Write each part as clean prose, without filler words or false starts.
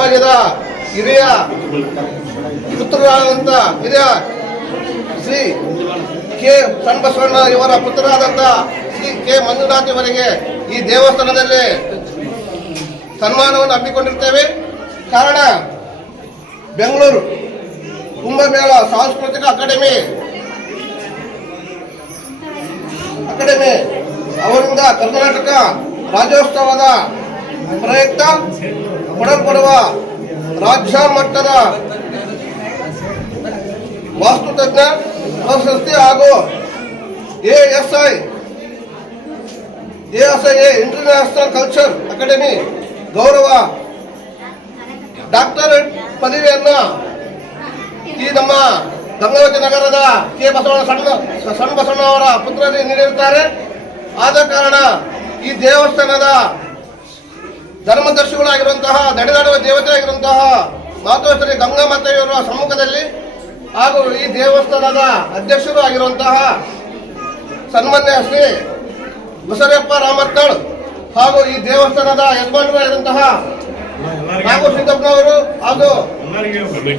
ಸಮಾಜದ ಹಿರಿಯ ಪುತ್ರರಾದಂಥ ಹಿರಿಯ ಶ್ರೀ ಕೆ ಚನ್ನಬಸವಣ್ಣ ಇವರ ಪುತ್ರರಾದಂಥ ಶ್ರೀ ಕೆ ಮಂಜುನಾಥ್ ಇವರಿಗೆ ಈ ದೇವಸ್ಥಾನದಲ್ಲಿ ಸನ್ಮಾನವನ್ನು ಹಮ್ಮಿಕೊಂಡಿರ್ತೇವೆ. ಕಾರಣ ಬೆಂಗಳೂರು ಕುಂಭಮೇಳ ಸಾಂಸ್ಕೃತಿಕ ಅಕಾಡೆಮಿ ಅವರಿಂದ ಕರ್ನಾಟಕ ರಾಜ್ಯೋತ್ಸವದ ಪ್ರಯುಕ್ತ ಕೊಡಲ್ಪಡುವ ರಾಜ್ಯ ಮಟ್ಟದ ವಾಸ್ತುತಜ್ಞ ಪ್ರಶಸ್ತಿ ಹಾಗೂ ASI ಇಂಟರ್ನ್ಯಾಷನಲ್ ಕಲ್ಚರ್ ಅಕಾಡೆಮಿ ಗೌರವ ಡಾಕ್ಟರೇಟ್ ಪದವಿಯನ್ನು ಈ ನಮ್ಮ ಗಂಗಾವತಿ ನಗರದ ಕೆ ಸಣ್ಣ ಬಸವಣ್ಣ ಅವರ ಪುತ್ರರಿಗೆ ನೀಡಿರುತ್ತಾರೆ. ಆದ ಕಾರಣ ಈ ದೇವಸ್ಥಾನದ ಧರ್ಮದರ್ಶಿಗಳಾಗಿರುವಂತಹ ನಡೆದಾಡುವ ದೇವತೆಯಾಗಿರುವಂತಹ ಮಾತೋಶ್ರೀ ಗಂಗಾಮಾತೆಯವರ ಸಮ್ಮುಖದಲ್ಲಿ ಹಾಗೂ ಈ ದೇವಸ್ಥಾನದ ಅಧ್ಯಕ್ಷರು ಆಗಿರುವಂತಹ ಸನ್ಮಾನ್ಯ ಶ್ರೀ ಬಸವಪ್ಪ ರಾಮತ್ತಾಳ್ ಹಾಗೂ ಈ ದೇವಸ್ಥಾನದ ಯಜಮಾನರಾಗಿರುವಂತಹ ನಾಗು ಸಿದ್ದಪ್ಪನವರು ಹಾಗೂ ಶ್ರೀ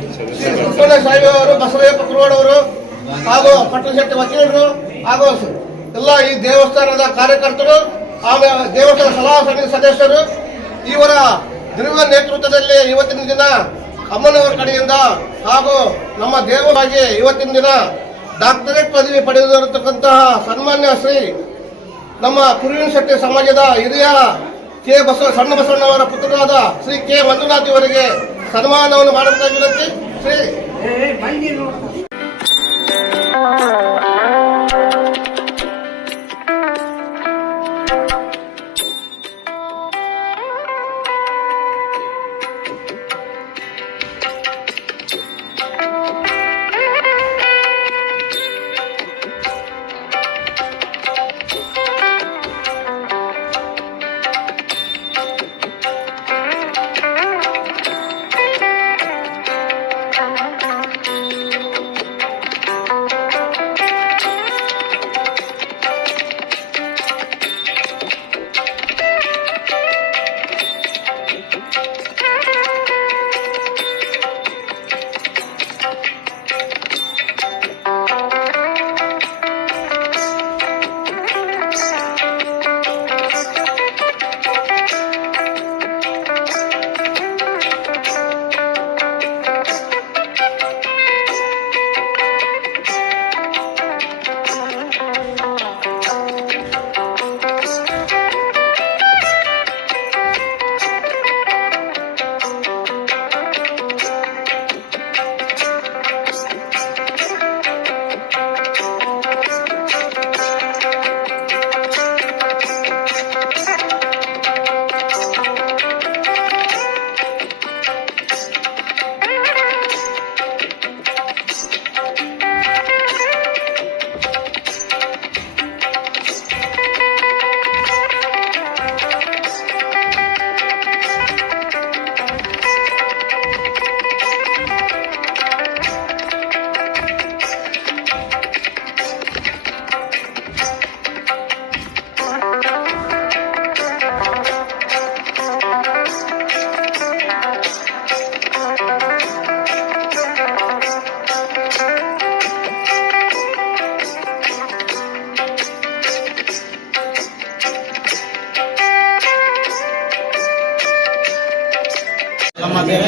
ಸುಬ್ಬಣ್ಣ ಸಾಹೇಬ್ ಅವರು, ಬಸವಯ್ಯಪ್ಪ ಕುರುವಾಡ್ ಅವರು ಹಾಗೂ ಪಟ್ಟಣಶೆಟ್ಟಿ ವಕೀಲರು ಹಾಗೂ ಎಲ್ಲ ಈ ದೇವಸ್ಥಾನದ ಕಾರ್ಯಕರ್ತರು ಆಮೇಲೆ ದೇವಸ್ಥಾನ ಸಲಹಾ ಸಮಿತಿ ಸದಸ್ಯರು ಇವರ ದಿವ್ಯ ನೇತೃತ್ವದಲ್ಲಿ ಇವತ್ತಿನ ದಿನ ಅಮ್ಮನವರ ಕಡೆಯಿಂದ ಹಾಗೂ ನಮ್ಮ ದೇವರಾಗಿ ಇವತ್ತಿನ ದಿನ ಡಾಕ್ಟರೇಟ್ ಪದವಿ ಪಡೆದಿರತಕ್ಕಂತಹ ಸನ್ಮಾನ್ಯ ಶ್ರೀ ನಮ್ಮ ಕುರುವಿನಶೆಟ್ಟಿ ಸಮಾಜದ ಹಿರಿಯ ಸಣ್ಣ ಬಸವಣ್ಣವರ ಪುತ್ರರಾದ ಶ್ರೀ ಕೆ ಮಂಜುನಾಥ್ ಇವರಿಗೆ ಸನ್ಮಾನವನ್ನು ಮಾಡಬೇಕಾಗಿ ವಿನಂತಿ. ಶ್ರೀ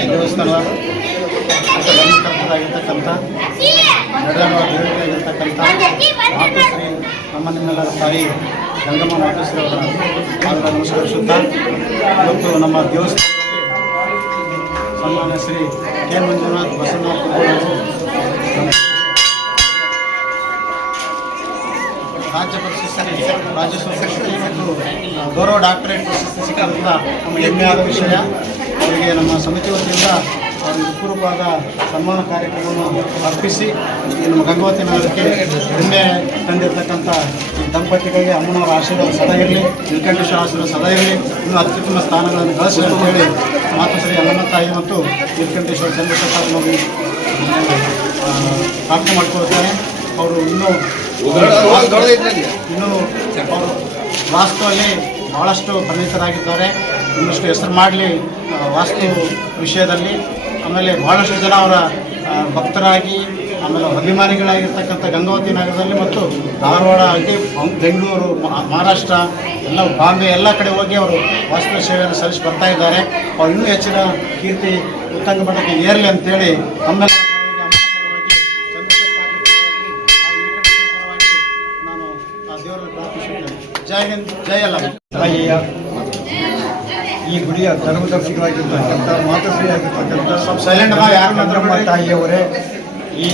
ದೇವಸ್ಥಾನದ ಧರ್ಮಕರ್ತರಾಗಿರ್ತಕ್ಕಂಥ ನಡೆದಾಡುವ ದೇವತೆಯಾಗಿರ್ತಕ್ಕಂಥ ಮಾತುಶ್ರೀ ನಮ್ಮ ನಿಮ್ಮೆಲ್ಲರ ತಾಯಿ ಗಂಗಮ್ಮ ಮಾತುಶ್ರೀ ಅವರ ಪಾದದ ನಮಸ್ಕರಿಸುತ್ತಾ ಇವತ್ತು ನಮ್ಮ ದೇವಸ್ಥಾನದಲ್ಲಿ ಸನ್ಮಾನ್ಯ ಶ್ರೀ ಕೆ ಮಂಜುನಾಥ್ ಬಸವನಾಥ್ ಅವರು ರಾಜ್ಯ ಪ್ರಶಸ್ತಿ ರಾಜ್ಯೋತ್ಸವ ಪ್ರಶಸ್ತಿ ಮತ್ತು ಗೌರವ ಡಾಕ್ಟರೇಟ್ ಪ್ರಶಸ್ತಿ ಸಿಕ್ಕಿರುವುದರಿಂದ ನಮಗೆ ಹೆಮ್ಮೆ ಆದ ವಿಷಯ. ಅವರಿಗೆ ನಮ್ಮ ಸಮಿತಿ ವತಿಯಿಂದ ಅವರಿಗೆ ಪೂರ್ವವಾದ ಸನ್ಮಾನ ಕಾರ್ಯಕ್ರಮವನ್ನು ಅರ್ಪಿಸಿ ನಮ್ಮ ಗಂಗಾವತಿ ನಗರಕ್ಕೆ ಹೆಮ್ಮೆ ತಂದಿರತಕ್ಕಂಥ ಈ ದಂಪತಿಗಳಿಗೆ ಅಮ್ಮನವರ ಆಶೀರ್ವಾದ ಸದಾ ಇರಲಿ, ನೀಲಕಂಠೇಶ್ವರ ಆಶೀರ್ವಾದ ಸದಾ ಇರಲಿ, ಇನ್ನೂ ಅತ್ಯುತ್ತಮ ಸ್ಥಾನಗಳನ್ನು ಗಳಿಸಲಿ ಅಂತ ಹೇಳಿ ಮಾತುಶ್ರೀ ಅಲ್ಲಮ್ಮ ತಾಯಿ ಮತ್ತು ನೀಲಕಂಠೇಶ್ವರ ಚಂದ್ರಶೇಖರ್ ಪ್ರಾರ್ಥನೆ ಮಾಡಿಕೊಳ್ಳುತ್ತಾರೆ. ಅವರು ಇನ್ನೂ ಅವರು ವಾಸ್ತುವಲ್ಲಿ ಭಾಳಷ್ಟು ಪರಿಣಿತರಾಗಿದ್ದಾರೆ. ಇನ್ನಷ್ಟು ಹೆಸರು ಮಾಡಲಿ ವಾಸ್ತು ವಿಷಯದಲ್ಲಿ. ಆಮೇಲೆ ಭಾಳಷ್ಟು ಜನ ಅವರ ಭಕ್ತರಾಗಿ ಆಮೇಲೆ ಅಭಿಮಾನಿಗಳಾಗಿರ್ತಕ್ಕಂಥ ಗಂಗಾವತಿ ನಗರದಲ್ಲಿ ಮತ್ತು ಧಾರವಾಡ ಆಗಿ ಬೆಂಗಳೂರು, ಮಹಾರಾಷ್ಟ್ರ ಎಲ್ಲ ಬಾಂಬೆ ಎಲ್ಲ ಕಡೆ ಹೋಗಿ ಅವರು ವಾಸ್ತವ ಸೇವೆಯನ್ನು ಸಲ್ಲಿಸಿ ಬರ್ತಾ ಇದ್ದಾರೆ. ಅವ್ರು ಇನ್ನೂ ಹೆಚ್ಚಿನ ಕೀರ್ತಿ ಉತ್ತಂಗ ಮಟ್ಟಕ್ಕೆ ಏರಲಿ ಅಂತೇಳಿ ನಮ್ಮೆಲ್ಲ ನಾನು ಆ ದೇವರಲ್ಲಿ ಪ್ರಾರ್ಥಿಸುತ್ತೇನೆ. ಜೈ ಹಿಂದ್, ಜೈ ಅಲ್ಲ. ತಾಯಿಯ ಈ ಗುಡಿಯ ಧರ್ಮದರ್ಶಿಗಳಾಗಿರ್ತಕ್ಕಂಥ ಮಾತೃಶ್ರೀಯಾಗಿರ್ತಕ್ಕಂಥ ಸೈಲೆಂಟ್ ನಮ್ಮ ತಾಯಿಯವರೇ, ಈ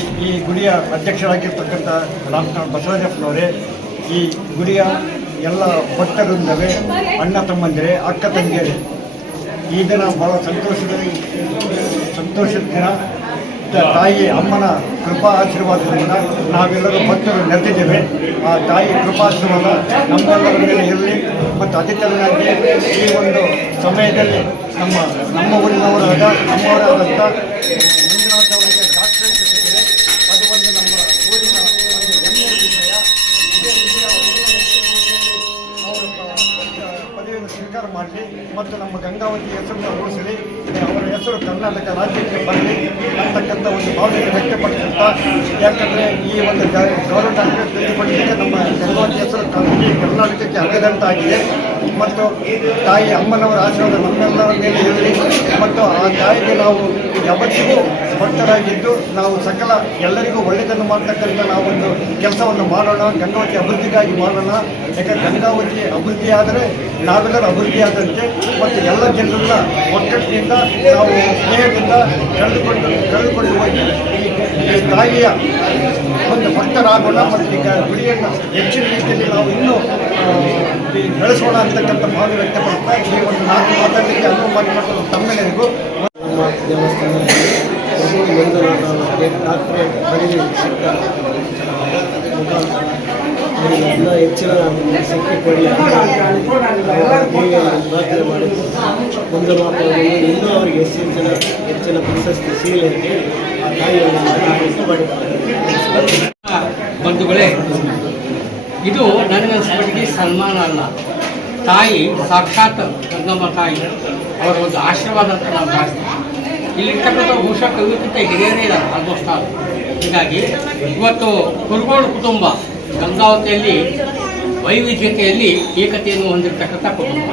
ಗುಡಿಯ ಅಧ್ಯಕ್ಷರಾಗಿರ್ತಕ್ಕಂಥ ಡಾಕ್ಟರ್ ಬಸವರಾಜಪ್ಪನವರೇ, ಈ ಗುಡಿಯ ಎಲ್ಲ ಭಕ್ತರಿಂದವೇ, ಅಣ್ಣ ತಮ್ಮಂದಿರೇ, ಅಕ್ಕ ತಂಗಿಯರೇ, ಈ ದಿನ ಭಾಳ ಸಂತೋಷದ ದಿನ. ತಾಯಿ ಅಮ್ಮನ ಕೃಪಾ ಆಶೀರ್ವಾದದಿಂದ ನಾವೆಲ್ಲರೂ ಭಕ್ತರು ನೆರೆದಿದ್ದೇವೆ. ಆ ತಾಯಿ ಕೃಪಾಶೀರ್ವಾದ ನಮ್ಮೆಲ್ಲರ ಮೇಲೆ ಇರಲಿ. ಮತ್ತು ಅತಿಥಿಗಳಾಗಿ ಈ ಒಂದು ಸಮಯದಲ್ಲಿ ನಮ್ಮ ನಮ್ಮವರಾದಂಥ ಮಂಜುನಾಥ್ ಅವರಿಗೆ ಡಾಕ್ಟರೇಟ್ ಸಿಕ್ಕಿದೆ. ಅದು ಒಂದು ನಮ್ಮ ಊರಿನ ಒಂದು ಹೆಮ್ಮೆಯ ವಿಷಯ. ಇದೇ ರೀತಿ ಅವರು ಪದವಿಯನ್ನು ಸ್ವೀಕಾರ ಮಾಡಲಿ ಮತ್ತು ನಮ್ಮ ಗಂಗಾವತಿ ಹೆಸರನ್ನು ಉಳಿಸಲಿ, ಅವರ ಹೆಸರು ಕರ್ನಾಟಕ ರಾಜ್ಯಕ್ಕೆ ಬರಲಿ ಅಂತಕ್ಕಂಥ ಒಂದು ಭಾವನೆಯನ್ನು ವ್ಯಕ್ತಪಡಿಸುತ್ತಾ, ಯಾಕಂದರೆ ಈ ಒಂದು ಗೌರವ ಡಾಕ್ಟರೇಟ್ ವ್ಯಕ್ತಪಡಿಸಿದರೆ ನಮ್ಮ ಗಂಗಾವತಿ ಹೆಸರು ಕರ್ನಾಟಕಕ್ಕೆ ಅಗದಂತಾಗಿದೆ. ಮತ್ತು ತಾಯಿ ಅಮ್ಮನವರ ಆಶೀರ್ವಾದ ನಮ್ಮೆಲ್ಲರ ಮೇಲೆ ಇರಲಿ. ಮತ್ತು ಆ ತಾಯಿಗೆ ನಾವು ಯಾವತ್ತಿಗೂ ಭಕ್ತರಾಗಿದ್ದು ನಾವು ಸಕಲ ಎಲ್ಲರಿಗೂ ಒಳ್ಳೆಯದನ್ನು ಮಾಡ್ತಕ್ಕಂಥ ನಾವೊಂದು ಕೆಲಸವನ್ನು ಮಾಡೋಣ, ಗಂಗಾವತಿ ಅಭಿವೃದ್ಧಿಗಾಗಿ ಮಾಡೋಣ. ಯಾಕಂದರೆ ಗಂಗಾವತಿ ಅಭಿವೃದ್ಧಿ ಆದರೆ ನಾವೆಲ್ಲರೂ ಅಭಿವೃದ್ಧಿ ಆದಂತೆ ಮತ್ತು ಎಲ್ಲ ಜನರನ್ನ ಒಗ್ಗಟ್ಟಿನಿಂದ ನಾವು ಸ್ನೇಹದಿಂದ ಕಳೆದುಕೊಂಡು ಹೋಗಿ ಈ ತಾಯಿಯ ಒಂದು ಭಕ್ತರಾಗೋಣ ಮತ್ತು ಈಗ ಗುಡಿಯನ್ನು ಹೆಚ್ಚಿನ ರೀತಿಯಲ್ಲಿ ನಾವು ಇನ್ನೂ ಬೆಳೆಸೋಣ ಅಂತಕ್ಕಂಥ ಭಾವನೆ ವ್ಯಕ್ತಪಡ್ತಾ ಈ ಒಂದು ನಾಲ್ಕು ಮಾತಾಡಲಿಕ್ಕೆ ಅನುವು ಮಾಡಿಕೊಟ್ಟು ತಮ್ಮೆಲ್ಲರಿಗೂ ನಮ್ಮ ದೇವಸ್ಥಾನದಲ್ಲಿ ಮಂಜುನಾಥ ಡಾಕ್ಟರೇಟ್ ಪದವಿ ಸಿಕ್ಕ ಮುಖಾಂತರ ಅವರಿಗೆ ಇನ್ನೂ ಹೆಚ್ಚಿನ ಶಕ್ತಿ ಕೊಡಲಿ ಪ್ರಾರ್ಥನೆ ಮಾಡಿದ್ದು. ಮಂಜುನಾಥ ಇನ್ನೂ ಅವರಿಗೆ ಹೆಚ್ಚಿನ ಪ್ರಶಸ್ತಿ ಸಿಗಲಿ ಅಂತ ಹೇಳಿ ಆ ತಾಯಿಯನ್ನು ಮಾಡಿದ್ದಾರೆ. ಬಂಧುಗಳೇ, ಇದು ನನಗನ್ಸ್ಬಿಟ್ಟಿಗೆ ಸನ್ಮಾನ ಅಲ್ಲ, ತಾಯಿ ಸಾಕ್ಷಾತ್ ಗಂಗಮ್ಮ ತಾಯಿ ಅವರ ಒಂದು ಆಶೀರ್ವಾದ ಅಂತ ನಾವು ಭಾವಿಸ್ತೀವಿ. ಇಲ್ಲಿರ್ತಕ್ಕಂಥ ಬಹುಶಃ ಕವಿಗಿಂತ ಹಿರಿಯರೇ ಇದ್ದಾರೆ ಆಲ್ಮೋಸ್ಟ್ ಆಲ್. ಹೀಗಾಗಿ ಇವತ್ತು ಕುರುಗೋಡು ಕುಟುಂಬ ಗಂಗಾವತಿಯಲ್ಲಿ ವೈವಿಧ್ಯತೆಯಲ್ಲಿ ಏಕತೆಯನ್ನು ಹೊಂದಿರತಕ್ಕಂಥ ಕುಟುಂಬ.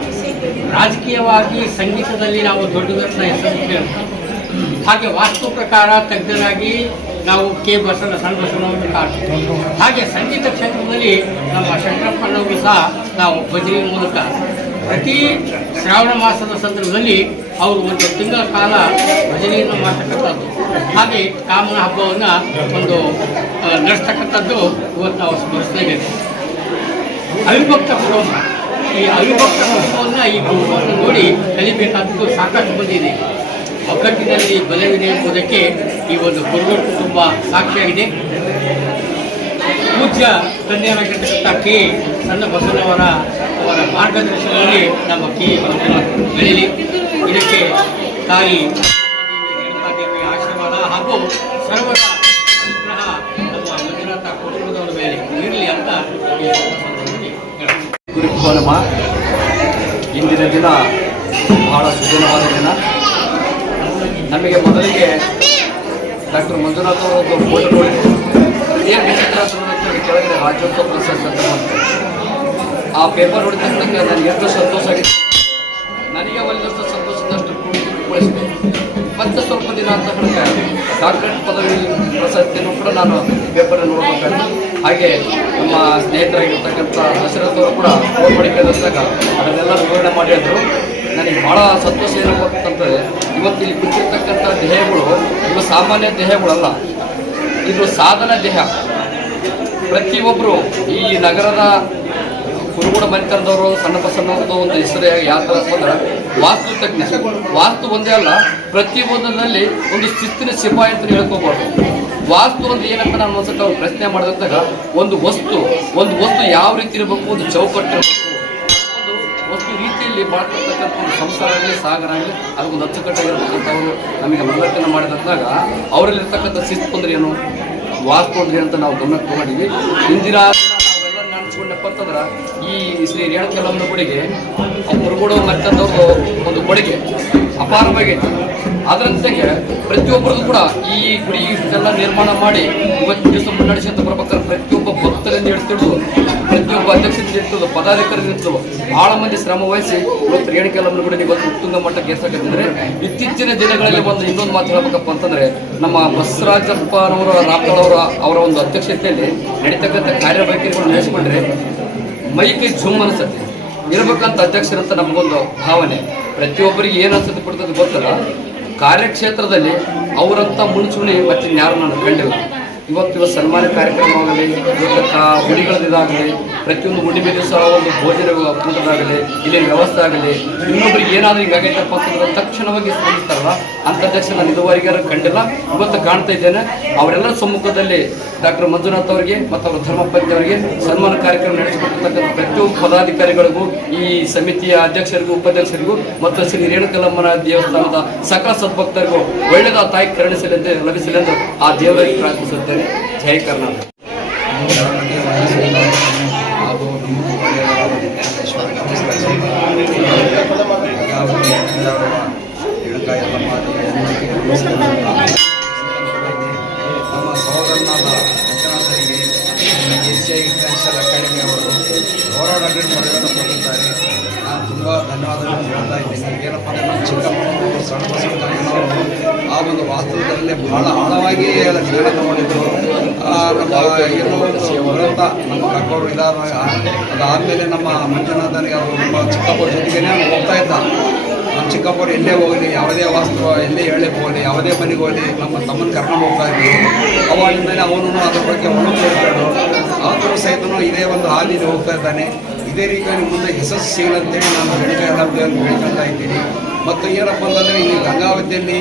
ರಾಜಕೀಯವಾಗಿ ಸಂಗೀತದಲ್ಲಿ ನಾವು ದೊಡ್ಡದನ್ನ ಹೆಸರು ಕೇಳ್ತೀವಿ. ಹಾಗೆ ವಾಸ್ತು ಪ್ರಕಾರ ತಜ್ಞರಾಗಿ ನಾವು ಸಣ್ಣ ಬಸವನವರು ಕಾಣ್ತೀವಿ. ಹಾಗೆ ಸಂಗೀತ ಕ್ಷೇತ್ರದಲ್ಲಿ ನಮ್ಮ ಶಂಕರಪ್ಪನವರು ಸಹ ನಾವು ಭಜನೆ ಮೂಲಕ ಪ್ರತಿ ಶ್ರಾವಣ ಮಾಸದ ಸಂದರ್ಭದಲ್ಲಿ ಅವರು ಒಂದು ತಿಂಗಳ ಕಾಲ ಭಜನೆಯನ್ನು ಮಾಡ್ತಕ್ಕಂಥದ್ದು, ಹಾಗೆ ಕಾಮನ ಹಬ್ಬವನ್ನು ಒಂದು ನಡೆಸ್ತಕ್ಕಂಥದ್ದು ಇವತ್ತು ನಾವು ಸ್ಮರಿಸಲೇಬೇಕು. ಅವಿಭಕ್ತ ಕುಟುಂಬ, ಈ ಅವಿಭಕ್ತ ಕುಟುಂಬವನ್ನು ಈ ಕುಟುಂಬವನ್ನು ನೋಡಿ ಕಲಿಬೇಕಾದದ್ದು ಸಾಕಷ್ಟು ಬಂದಿದೆ. ಒಗ್ಗಟ್ಟಿನಲ್ಲಿ ಬಲವಿದೆ ಎಂಬುದಕ್ಕೆ ಈ ಒಂದು ಕುರುಗೋಡು ಕುಟುಂಬ ಸಾಕ್ಷಿಯಾಗಿದೆ. ಪೂಜ್ಯ ತಂದೆಯಾಗಿರ್ತಕ್ಕಂಥ ಕೆ ಸಣ್ಣ ಬಸವನವರ ಮಾರ್ಗದರ್ಶನದಲ್ಲಿ ನಮ್ಮ ಕೆ ಬೆಳೀಲಿ. ಇದಕ್ಕೆ ತಾಯಿ ರೇಣುಕಾದೇವಿಯ ಆಶೀರ್ವಾದ ಹಾಗೂ ಸರ್ವರ ಅನುಗ್ರಹ ನಮ್ಮ ಮಂಜುನಾಥ ಕುಟುಂಬದವರ ಮೇಲೆ ಇರಲಿ ಅಂತ ಈ ಸಂದರ್ಭದಲ್ಲಿ ಗುರುಪೂರ್ಣಿಮಾ. ಇಂದಿನ ದಿನ ಬಹಳ ಸುದಿನವಾದ ದಿನ. ನಮಗೆ ಮೊದಲಿಗೆ ಡಾಕ್ಟರ್ ಮಂಜುನಾಥ್ ಅವರ ಒಂದು ಫೋಟೋ ನೋಡಿದ್ರು, ಏನು ವಿಚಿತ್ರ ಕೆಳಗಡೆ ರಾಜ್ಯೋತ್ಸವ ಪ್ರಶಸ್ತಿ ಅಂತ ಮಾಡ್ತಾರೆ. ಆ ಪೇಪರ್ ನೋಡಿದ ತಕ್ಷಣ ನನಗೆ ಎಷ್ಟು ಸಂತೋಷ ಆಗಿತ್ತು. ನನಗೆ ಒಂದಷ್ಟು ಸಂತೋಷದಷ್ಟು ಕೂಡಿಸಿದೆ. ಮತ್ತೆ ಸ್ವಲ್ಪ ದಿನ ಅಂತ ಹೇಳಿದ್ರೆ ಡಾಕ್ಟರೇಟ್ ಪದವಿ ಪ್ರಶಸ್ತಿಯನ್ನು ಕೂಡ ನಾನು ಪೇಪರಲ್ಲಿ ನೋಡಬೇಕಾಗಿತ್ತು. ಹಾಗೆ ನಮ್ಮ ಸ್ನೇಹಿತರಾಗಿರ್ತಕ್ಕಂಥ ದಶರಥ್ ಅವರು ಕೂಡ ಓರ್ಪಡಿಕೆದಾಗ ಅದನ್ನೆಲ್ಲ ವಿವರಣೆ ಮಾಡಿದ್ರು. ನನಗೆ ಭಾಳ ಸಂತೋಷ ಏನಂತಂದರೆ, ಇವತ್ತು ಇಲ್ಲಿ ಕೂತಿರ್ತಕ್ಕಂಥ ದೇಹಗಳು ಇವು ಸಾಮಾನ್ಯ ದೇಹಗಳಲ್ಲ, ಇದು ಸಾಧನ ದೇಹ. ಪ್ರತಿಯೊಬ್ಬರು ಈ ನಗರದ ಕುರುಗೋಡು ಮನೆತನದವರು ಸಣ್ಣ ಬಸವನವ್ರದ್ದು ಒಂದು ಹೆಸರು ಯಾವ ಥರ ಅಂದ್ರೆ ವಾಸ್ತು ತಜ್ಞ. ವಾಸ್ತು ಒಂದೇ ಅಲ್ಲ, ಪ್ರತಿಯೊಂದರಲ್ಲಿ ಒಂದು ಶಿಸ್ತಿನ ಸಿಪಾಯಿ ಅಂತ ಹೇಳ್ಕೋಬಾರ್ದು. ವಾಸ್ತು ಒಂದು ಏನಂತ ನಾನು ಒಂದ್ಸಲ ಅವ್ರು ಪ್ರಶ್ನೆ ಮಾಡಿದಾಗ, ಒಂದು ವಸ್ತು ಯಾವ ರೀತಿ ಇರಬೇಕು, ಒಂದು ಚೌಕಟ್ಟು ಇರಬೇಕು, ಒಂದು ವಸ್ತು ರೀತಿಯಲ್ಲಿ ಮಾಡ್ತಿರ್ತಕ್ಕಂಥ ಒಂದು ಸಂಸಾರ ಆಗಲಿ ಸಾಗರ ಆಗಲಿ ಅದಕ್ಕೊಂದು ಅಚ್ಚುಕಟ್ಟಾಗಿರ್ತಕ್ಕಂಥವ್ರು ನಮಗೆ ಮನವರಿಕೆ ಮಾಡಿದಾಗ ಅವರಲ್ಲಿರ್ತಕ್ಕಂಥ ಶಿಸ್ತು ಅಂದ್ರೆ ಏನು, ವಾಸ್ತು ಅಂದ್ರೆ ಅಂತ ನಾವು ಗಮನಕ್ಕೆ ತಗೊಂಡಿವಿ. ಇಂದಿನ ನಾವೆಲ್ಲ ನೆನೆಸ್ಕೊಂಡಪ್ಪ ಅಂತಂದ್ರೆ ಈ ಶ್ರೀ ರೇಣುಕೆಲ್ಲಮ್ಮನ ಗುಡಿಗೆ ಕುರುಗೋಡು ಮತ್ತೊಂದು ಒಂದು ಕೊಡುಗೆ ಅಪಾರವಾಗೈತಿ. ಅದರಂತೆಗೆ ಪ್ರತಿಯೊಬ್ಬರದ್ದು ಕೂಡ ಈ ಗುಡಿ ಎಲ್ಲ ನಿರ್ಮಾಣ ಮಾಡಿ ಇವತ್ತು ದಿವಸ ಮುನ್ನಡೆಸಿಂತ ಬರ್ಬೇಕಾದ್ರೆ ಪ್ರತಿಯೊಬ್ಬ ಭಕ್ತರಿಂದ ಹಿಡಿದು ಪ್ರತಿಯೊಬ್ಬ ಅಧ್ಯಕ್ಷರಿಂದ ಹಿಡಿದು ಪದಾಧಿಕಾರಿಗಳಿಂದ ಬಹಳ ಮಂದಿ ಶ್ರಮ ವಹಿಸಿ ಇವತ್ತು ರೇಣುಕೆಲ್ಲಮ್ಮನ ಗುಡಿ ಇವತ್ತು ಉತ್ತುಂಗ ಮಟ್ಟಕ್ಕೆ ಏರ್ಸಕಂತಂದ್ರೆ ಇತ್ತೀಚಿನ ದಿನಗಳಲ್ಲಿ ಇನ್ನೊಂದು ಮಾತು ಹೇಳ್ಬೇಕಪ್ಪ ಅಂತಂದ್ರೆ ನಮ್ಮ ಬಸವರಾಜಪ್ಪನವರ ರಾಪ್ತಾಳವರ ಅವರ ಒಂದು ಅಧ್ಯಕ್ಷತೆಯಲ್ಲಿ ನಡೀತಕ್ಕಂಥ ಕಾರ್ಯವೈಖರಿಗಳು ನಡೆಸಿಕೊಂಡ್ರೆ ಮೈಕೈ ಝುಮ್ ಅನಿಸುತ್ತೆ ಇರ್ಬೇಕಂತ ಅಧ್ಯಕ್ಷರಂತ ನಮಗೊಂದು ಭಾವನೆ. ಪ್ರತಿಯೊಬ್ಬರಿಗೆ ಏನು ಅನ್ಸುತ್ತೆ ಕೊಡ್ತದೆ ಗೊತ್ತಲ್ಲ, ಕಾರ್ಯಕ್ಷೇತ್ರದಲ್ಲಿ ಅವರಂತ ಮುಂಚೂಣಿ ಮತ್ತೆ ಯಾರು ನಾನು ಕಂಡಿಲ್ಲ. ಇವತ್ತು ಸನ್ಮಾನ ಕಾರ್ಯಕ್ರಮವಾಗಲಿ, ಇವತ್ತು ಗುಡಿಗಳದಾಗಲಿ, ಪ್ರತಿಯೊಂದು ಹುಣ್ಣಿಮೆ ದಿವಸ ಒಂದು ಭೋಜನ ಕೂಟದಾಗಲಿ, ಇಲ್ಲಿನ ವ್ಯವಸ್ಥೆ ಆಗಲಿ, ಇನ್ನೊಬ್ರಿಗೆ ಏನಾದರೂ ಹಿಂಗಾಗೈತಪ್ಪ ಅಂತಂದ್ರೆ ತಕ್ಷಣವಾಗಿ ಸ್ಪಂದಿಸ್ತಾರಲ್ಲ ಅಂತ ಅಧ್ಯಕ್ಷ ನಾನು ಇದುವರೆಗೆ ಕಂಡಿಲ್ಲ. ಇವತ್ತು ಕಾಣ್ತಾ ಇದ್ದೇನೆ. ಅವರೆಲ್ಲರ ಸಮ್ಮುಖದಲ್ಲಿ ಡಾಕ್ಟರ್ ಮಂಜುನಾಥ್ ಅವರಿಗೆ ಮತ್ತು ಅವರ ಧರ್ಮಪತ್ನಿ ಅವರಿಗೆ ಸನ್ಮಾನ ಕಾರ್ಯಕ್ರಮ ನಡೆಸಿಕೊಟ್ಟಿರ್ತಕ್ಕಂಥ ಪ್ರತಿಯೊಬ್ಬ ಪದಾಧಿಕಾರಿಗಳಿಗೂ, ಈ ಸಮಿತಿಯ ಅಧ್ಯಕ್ಷರಿಗೂ, ಉಪಾಧ್ಯಕ್ಷರಿಗೂ ಮತ್ತು ಶ್ರೀ ರೇಣುಕೆಲ್ಲಮ್ಮನ ದೇವಸ್ಥಾನದ ಸಕಲ ಸದ್ಭಕ್ತರಿಗೂ ಒಳ್ಳೆಯದ ತಾಯಿ ಕರುಣಿಸಲೆಂದು ಲಭಿಸಲೆಂದು ಆ ದೇವರಿಗೆ ಪ್ರಾರ್ಥಿಸುತ್ತೇನೆ. ಜೈ ಕರ್ನಾಟಕ. ಹಾಗೂ ನಮ್ಮ ಸಹೋದರನಾದ ಮಂಜುನಾಥರಿಗೆ ಏಷ್ಯಾ ಇಂಟರ್ನ್ಯಾಷನಲ್ ಅಕಾಡೆಮಿ ಅವರು ಗೌರವ ಡಾಕ್ಟರೇಟ್ ಪದವಿಯನ್ನು ಕೊಟ್ಟಿದ್ದಾರೆ. ನಾನು ತುಂಬ ಧನ್ಯವಾದಗಳನ್ನು ಹೇಳ್ತಾ ಇದ್ದೀನಿ. ಏನಪ್ಪ ಅಂದರೆ ನಮ್ಮ ಚಿಕ್ಕಪ್ಪನವರು ಸಣ್ಣ ಬಸವಣ್ಣನವರು ಆ ಒಂದು ವಾಸ್ತವದಲ್ಲೇ ಬಹಳ ಆಳವಾಗಿ ಜ್ಞಾನ ತಗೊಂಡಿದ್ದರು. ನಮ್ಮ ಏನೋ ಒಂದು ಬರಂತ ನಮ್ಮ ಕಾಕೋರು ಇದಾದಾಗ ಅದಾದಮೇಲೆ ನಮ್ಮ ಮಂಜುನಾಥನಿಗೆ ಅವರು ನಮ್ಮ ಚಿಕ್ಕಪ್ಪರ ಜೊತೆಗೇ ಹೋಗ್ತಾ ಇದ್ದ. ನಮ್ಮ ಚಿಕ್ಕಪ್ಪರು ಎಲ್ಲೇ ಹೋಗಲಿ, ಯಾವುದೇ ವಾಸ್ತವ ಎಲ್ಲೇ ಹೇಳಕ್ಕೆ ಹೋಗಲಿ, ಯಾವುದೇ ಮನೆಗೆ ಹೋಗಲಿ ನಮ್ಮ ತಮ್ಮನ ಕರ್ಕೊಂಡು ಹೋಗ್ತಾ ಇದ್ವಿ. ಅವಾಗಿಂದಲೇ ಅವನು ಅದ್ರ ಬಗ್ಗೆ ಒಳಗೆ ಹೇಳ್ತಾడు. ಆದರೂ ಸಹಿತನೂ ಇದೇ ಒಂದು ಹಾದಿಗೆ ಹೋಗ್ತಾ ಇದ್ದಾನೆ. ಇದೇ ರೀತಿಯಾಗಿ ಮುಂದೆ ಯಶಸ್ಸು ಸಿಗಲಂತೇಳಿ ನಾನು ರೇಣುಕೆಲ್ಲಮ್ಮನನ್ನು ಬೇಡ್ಕೊಳ್ತಾ ಇದ್ದೀನಿ. ಮತ್ತು ಏನಪ್ಪ ಅಂತಂದರೆ ಈ ಗಂಗಾವತಿಯಲ್ಲಿ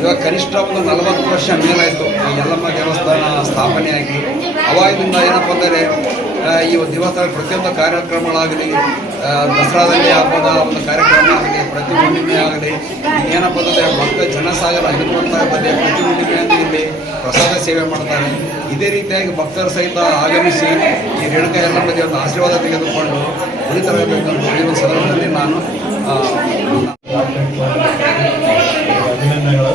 ಇವಾಗ ಕನಿಷ್ಠ ಒಂದು 40 ವರ್ಷ ಮೇಲಾಯಿತು ಈ ಯಲ್ಲಮ್ಮ ದೇವಸ್ಥಾನ ಸ್ಥಾಪನೆಯಾಗಿ. ಅವಾಗಿಂದ ಏನಪ್ಪ ಅಂದರೆ ಈ ದೇವಸ್ಥಾನ ಪ್ರತಿಯೊಂದು ಕಾರ್ಯಕ್ರಮಗಳಾಗಲಿ, ದಸರಾದಲ್ಲಿ ಹಬ್ಬದ ಒಂದು ಕಾರ್ಯಕ್ರಮ ಆಗಲಿ, ಪ್ರತಿ ಹುಣ್ಣಿಮೆ ಆಗಲಿ, ಏನಪ್ಪ ಅಂತಂದರೆ ಭಕ್ತ ಜನಸಾಗರ ಹಿಡ್ಕೊಳ್ತಾ ಇರ್ತದೆ. ಪ್ರತಿ ಹುಣ್ಣಿಮೆಯನ್ನು ಇಲ್ಲಿ ಪ್ರಸಾದ ಸೇವೆ ಮಾಡ್ತಾರೆ. ಇದೇ ರೀತಿಯಾಗಿ ಭಕ್ತರ ಸಹಿತ ಆಗಮಿಸಿ ಈ ರೇಣುಕಾ ಯಲ್ಲಮ್ಮ ದೇವರ ಆಶೀರ್ವಾದ ತೆಗೆದುಕೊಂಡು ಉಳಿತರಬೇಕಂತ ಈ ಒಂದು ಸಂದರ್ಭದಲ್ಲಿ ನಾನು ಅಭಿನಂದನೆಗಳು.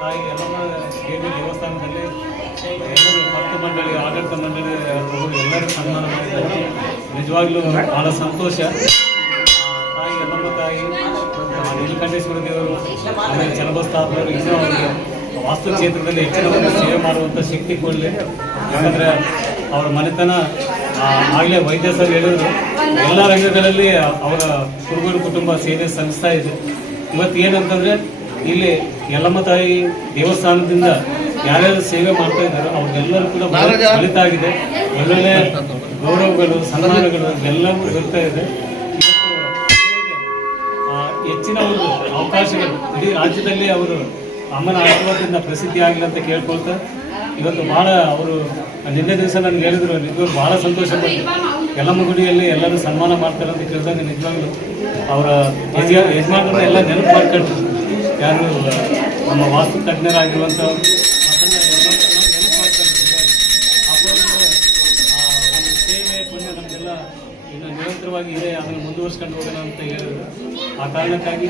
ತಾಯಿ ಯಲ್ಲಮ್ಮ ದೇವಿ ದೇವಸ್ಥಾನದಲ್ಲಿ ಎಲ್ಲರೂ ಭಕ್ತ ಮಂಡಳಿ, ಆಡಳಿತ ಮಂಡಳಿ ಎಲ್ಲರೂ ಸನ್ಮಾನ ಮಾಡಿದ್ದಾರೆ. ನಿಜವಾಗ್ಲೂ ಬಹಳ ಸಂತೋಷ. ತಾಯಿ ಯಲ್ಲಮ್ಮ ತಾಯಿ, ನೀಲಕಂಠೇಶ್ವರ ದೇವರು, ಆಮೇಲೆ ಚನ್ನಬಸವೇಶ್ವರರು ಇನ್ನೂ ಅವರಿಗೆ ವಾಸ್ತು ಕ್ಷೇತ್ರದಲ್ಲಿ ಹೆಚ್ಚಿನ ಒಂದು ಸೇವೆ ಮಾಡುವಂಥ ಶಕ್ತಿ ಕೊಡಲಿ. ಯಾಕಂದರೆ ಅವರ ಮನೆತನ ಆಗಲೇ ವೈದ್ಯ ಸರ್ ಹೇಳಿದ್ರು, ಎಲ್ಲ ರಂಗಗಳಲ್ಲಿ ಅವರ ಕುರುಬರ ಕುಟುಂಬ ಸೇವೆ ಸಲ್ಲಿಸ್ತಾ ಇದೆ. ಇವತ್ತು ಏನಂತಂದರೆ ಇಲ್ಲಿ ಯಲ್ಲಮ್ಮ ತಾಯಿ ದೇವಸ್ಥಾನದಿಂದ ಯಾರ್ಯಾರು ಸೇವೆ ಮಾಡ್ತಾ ಇದ್ದಾರೋ ಅವ್ರಿಗೆಲ್ಲರೂ ಕೂಡ ಫಲಿತಾಗಿದೆ. ಒಳ್ಳೊಳ್ಳೆ ಗೌರವಗಳು, ಸನ್ಮಾನಗಳು ಎಲ್ಲವೂ ದೊರೆತಾ ಇದೆ. ಹೆಚ್ಚಿನ ಒಂದು ಅವಕಾಶಗಳು ಇಡೀ ರಾಜ್ಯದಲ್ಲಿ ಅವರು ಅಮ್ಮನ ಆಶೀರ್ವಾದದಿಂದ ಪ್ರಸಿದ್ಧಿ ಆಗಲಿ ಅಂತ ಕೇಳ್ಕೊಳ್ತಾ, ಇವತ್ತು ಭಾಳ ಅವರು ನಿನ್ನೆ ದಿವಸ ನನಗೆ ಹೇಳಿದ್ರು, ನಿಜವಾಗ್ಲೂ ಭಾಳ ಸಂತೋಷ ಪಟ್ಟು ಯಲ್ಲಮ್ಮ ಗುಡಿಯಲ್ಲಿ ಎಲ್ಲರೂ ಸನ್ಮಾನ ಮಾಡ್ತಾರೆ ಅಂತ ಕೇಳಿದಾಗ ನಿಜವಾಗ್ಲೂ ಅವರ ಯಜಮಾನರನ್ನ ಎಲ್ಲ ನೆನಪು ಮಾಡ್ಕೊಂಡು, ಯಾರು ನಮ್ಮ ವಾಸ್ತು ತಜ್ಞರಾಗಿರುವಂಥ ನೆನಪು ಮಾಡ್ಕೊಂಡು ಸೇವೆ ಪುಣ್ಯ ನಮಗೆಲ್ಲ ಇನ್ನು ನಿರಂತರವಾಗಿ ಇದೆ, ಅದನ್ನು ಮುಂದುವರ್ಸ್ಕೊಂಡು ಹೋಗೋಣ ಅಂತ ಹೇಳಿದ್ರು. ಆ ಕಾರಣಕ್ಕಾಗಿ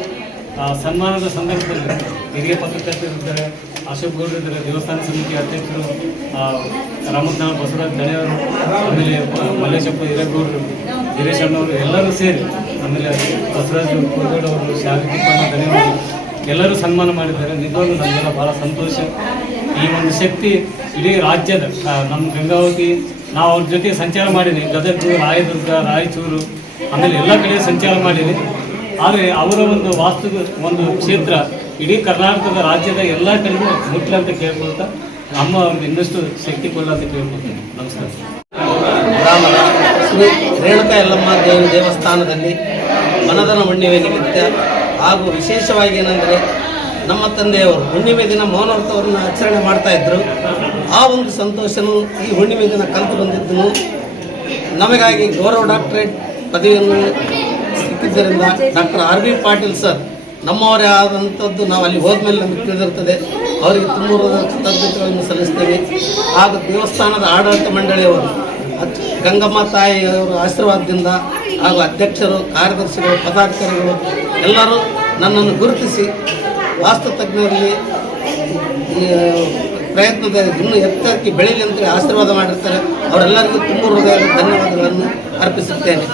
ಸನ್ಮಾನದ ಸಂದರ್ಭದಲ್ಲಿ ಹಿರಿಯ ಪತ್ರಕರ್ತರಿದ್ದಾರೆ, ಅಶೋಕ್ ಗೌಡ್ರು ಇದ್ದಾರೆ, ದೇವಸ್ಥಾನ ಸಮಿತಿ ಅಧ್ಯಕ್ಷರು ರಾಮನಾಥ ಬಸವರಾಜ್ ದಣಿಯವರು, ಆಮೇಲೆ ಮಲ್ಲೇಶಪ್ಪ ಹಿರೇಗೌಡರು, ಹಿರೇಶ್ ಅಣ್ಣವರು ಎಲ್ಲರೂ ಸೇರಿ, ಆಮೇಲೆ ಬಸವರಾಜ್ ಕುರುಗೌಡವರು, ಶಾಂತಿಪ್ಪಣ್ಣ ದಣಿಯವರು ಎಲ್ಲರೂ ಸನ್ಮಾನ ಮಾಡಿದ್ದಾರೆ. ನಿಜವಾಗ್ಲೂ ನಮಗೆಲ್ಲ ಭಾಳ ಸಂತೋಷ. ಈ ಒಂದು ಶಕ್ತಿ ಇಡೀ ರಾಜ್ಯದ ನಮ್ಮ ಗಂಗಾವತಿ, ನಾವು ಅವ್ರ ಜೊತೆ ಸಂಚಾರ ಮಾಡೀನಿ. ಗದಗ, ರಾಯದುರ್ಗ, ರಾಯಚೂರು, ಆಮೇಲೆ ಎಲ್ಲ ಕಡೆ ಸಂಚಾರ ಮಾಡೀನಿ. ಆದರೆ ಅವರ ಒಂದು ವಾಸ್ತು ಒಂದು ಕ್ಷೇತ್ರ ಇಡೀ ಕರ್ನಾಟಕದ ರಾಜ್ಯದ ಎಲ್ಲ ಕಡೆಗೂ ಮುಟ್ಲ ಅಂತ ಕೇಳ್ಕೊಳ್ತಾ, ಅಮ್ಮ ಅವ್ರಿಗೆ ಇನ್ನಷ್ಟು ಶಕ್ತಿ ಕೊಡಲ ಅಂತ ಕೇಳ್ಕೊಳ್ತೀನಿ. ನಮಸ್ಕಾರ. ಗ್ರಾಮದ ಶ್ರೀ ರೇಣುಕಾ ಯಲ್ಲಮ್ಮ ದೇವಿ ದೇವಸ್ಥಾನದಲ್ಲಿ ಮನದನ ಹುಣ್ಣಿಮೆ ನಿಮಿತ್ತ ಹಾಗೂ ವಿಶೇಷವಾಗಿ ಏನಂದರೆ ನಮ್ಮ ತಂದೆಯವರು ಹುಣ್ಣಿಮೆ ದಿನ ಮೌನವ್ರತವ್ರನ್ನ ಆಚರಣೆ ಮಾಡ್ತಾಯಿದ್ರು. ಆ ಒಂದು ಸಂತೋಷನೂ ಈ ಹುಣ್ಣಿಮೆ ದಿನ ಕಲಿತು ಬಂದಿದ್ದನು. ನಮಗಾಗಿ ಗೌರವ ಡಾಕ್ಟರೇಟ್ ಪದವಿಯನ್ನು ಸಿಕ್ಕಿದ್ದರಿಂದ doctor R B Patil sir ನಮ್ಮವರೇ ಆದಂಥದ್ದು ನಾವು ಅಲ್ಲಿ ಹೋದ್ಮೇಲೆ ನಮಗೆ ತಿಳಿದಿರ್ತದೆ. ಅವರಿಗೆ ತುಂಬ ಕೃತಜ್ಞತೆಗಳನ್ನು ಸಲ್ಲಿಸ್ತೇವೆ. ಹಾಗೂ ದೇವಸ್ಥಾನದ ಆಡಳಿತ ಮಂಡಳಿಯವರು ಗಂಗಮ್ಮ ತಾಯಿಯವರ ಆಶೀರ್ವಾದದಿಂದ ಹಾಗೂ ಅಧ್ಯಕ್ಷರು, ಕಾರ್ಯದರ್ಶಿಗಳು, ಪದಾಧಿಕಾರಿಗಳು ಎಲ್ಲರೂ ನನ್ನನ್ನು ಗುರುತಿಸಿ ವಾಸ್ತುತಜ್ಞರಲ್ಲಿ ಪ್ರಯತ್ನದ ಇನ್ನೂ ಎತ್ತರಕ್ಕೆ ಬೆಳೀಲಿ ಅಂತೇಳಿ ಆಶೀರ್ವಾದ ಮಾಡಿರ್ತಾರೆ. ಅವರೆಲ್ಲರಿಗೂ ತುಂಬ ಹೃದಯದ ಧನ್ಯವಾದಗಳನ್ನು ಅರ್ಪಿಸುತ್ತೇನೆ.